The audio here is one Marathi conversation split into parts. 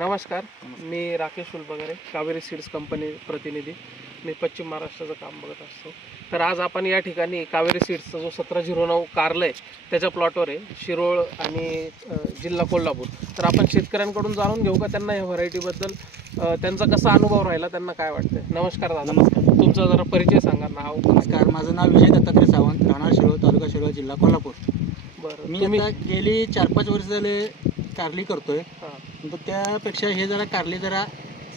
नमस्कार. मी राकेश फुलबगारे कावेरी सीड्स कंपनी प्रतिनिधी. मी पश्चिम महाराष्ट्राचं काम बघत असतो. तर आज आपण या ठिकाणी कावेरी सीड्सचा जो सतरा झिरो नऊ कारला आहे त्याच्या प्लॉटवर आहे शिरोळ आणि जिल्हा कोल्हापूर. तर आपण शेतकऱ्यांकडून जाणून घेऊ का त्यांना या व्हरायटीबद्दल त्यांचा कसा अनुभव राहिला त्यांना काय वाटतंय? नमस्कार दादा. नमस्कार. तुमचा जरा परिचय सांगा नाव नमस्कार. माझं नाव विजय दत्तात्रय सावंत राहणार शिरोळ तालुका शिरोळ जिल्हा कोल्हापूर. बरं. मी आता गेली चार पाच वर्ष झाले कारली करतोय. पण त्यापेक्षा हे जरा कारली जरा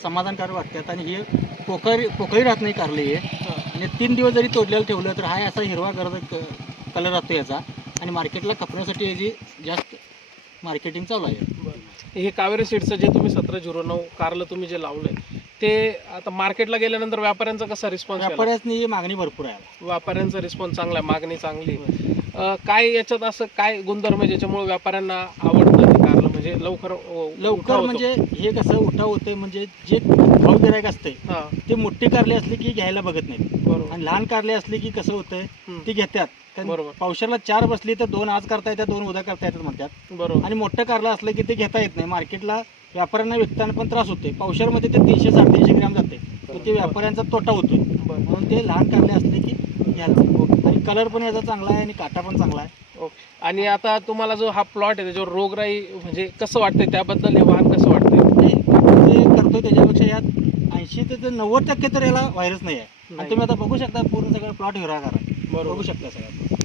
समाधानकारक वाटतात आणि हे पोकळी पोकळी राहत नाही कारली हे. हां आणि तीन दिवस जरी तोडलेलं ठेवलं तर हा असा हिरवा गरज कलर राहतो याचा. आणि मार्केटला खपण्यासाठी याची जास्त मार्केटिंग चालू आहे. बरं. हे कावेरी सीडचं जे तुम्ही सतरा झिरो नऊ कारलं तुम्ही जे लावलंय ते आता मार्केटला गेल्यानंतर व्यापाऱ्यांचा कसा रिस्पॉन्स व्यापाऱ्यासनी मागणी भरपूर आहे. व्यापाऱ्यांचा रिस्पॉन्स चांगला आहे मागणी चांगली. काय याच्यात असं काय गुणधर्म आहे ज्याच्यामुळे व्यापाऱ्यांना आवडतं कारलं म्हणजे लवकर लवकर होतो? म्हणजे हे कसं उठाव होतंय म्हणजे जे भाव गिरायक असते ते मोठी कारली असली की घ्यायला बघत नाही बरोबर. आणि लहान कारले असली की कसं होतंय ती घेतात. बरोबर. पावसाला चार बसली तर दोन आज करता येतात दोन उद्या करता येतात म्हणतात. बरोबर. आणि मोठं कारलं असलं की ते घेता येत नाही. मार्केटला व्यापाऱ्यांना विकताना पण त्रास होते पावसाळ्यामध्ये ते तीनशे साडेतीनशे ग्रॅम जाते तर ते व्यापाऱ्यांचा तोटा होतोय. बरं म्हणून ते लहान कारले असले की घ्यायला कलर पण याचा चांगला आहे आणि काटा पण चांगला आहे. ओके आणि आता तुम्हाला जो हा प्लॉट आहे त्याच्यावर रोगराई म्हणजे कसं वाटतंय? त्याबद्दल हे वाहन कसं वाटतंय? नाही, आपण जे करतोय त्याच्यापेक्षा यात ऐंशी ते नव्वद टक्के तर याला व्हायरस नाही आहे. नाही. आणि तुम्ही आता बघू शकता पूर्ण सगळं प्लॉट आहे. बरोबर. बघू शकता सगळं.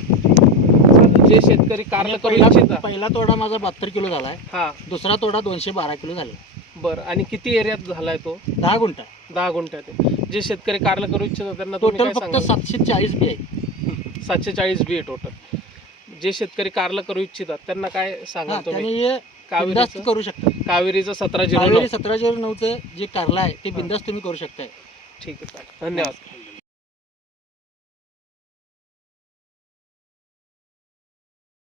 चालेल. जे शेतकरी कारलं आणि करू पहिला इच्छिता पहिला तोडा माझा बहात्तर किलो झालाय. हा. दुसरा तोडा दोनशे बारा किलो झाले. बरं आणि किती एरियात झालाय तो? दहा गुंठा. दहा गुंठ्यात आहे. जे शेतकरी कारलं करू इच्छितात त्यांना तुम्ही टोटल काय फक्त सांगाल? सातशे चाळीस बी आहे. सातशे चाळीस बी आहे टोटल जे शेतकरी कारलं करू इच्छितात त्यांना काय हा, त्याने तुम्ही हे कावेरीचं? करू शकता कावेरीचं सतरा झिरो कावेरी सतरा झिरो नऊचं जे कारला आहे ते बिंदास्त तुम्ही करू शकताय. ठीक आहे चालेल. धन्यवाद.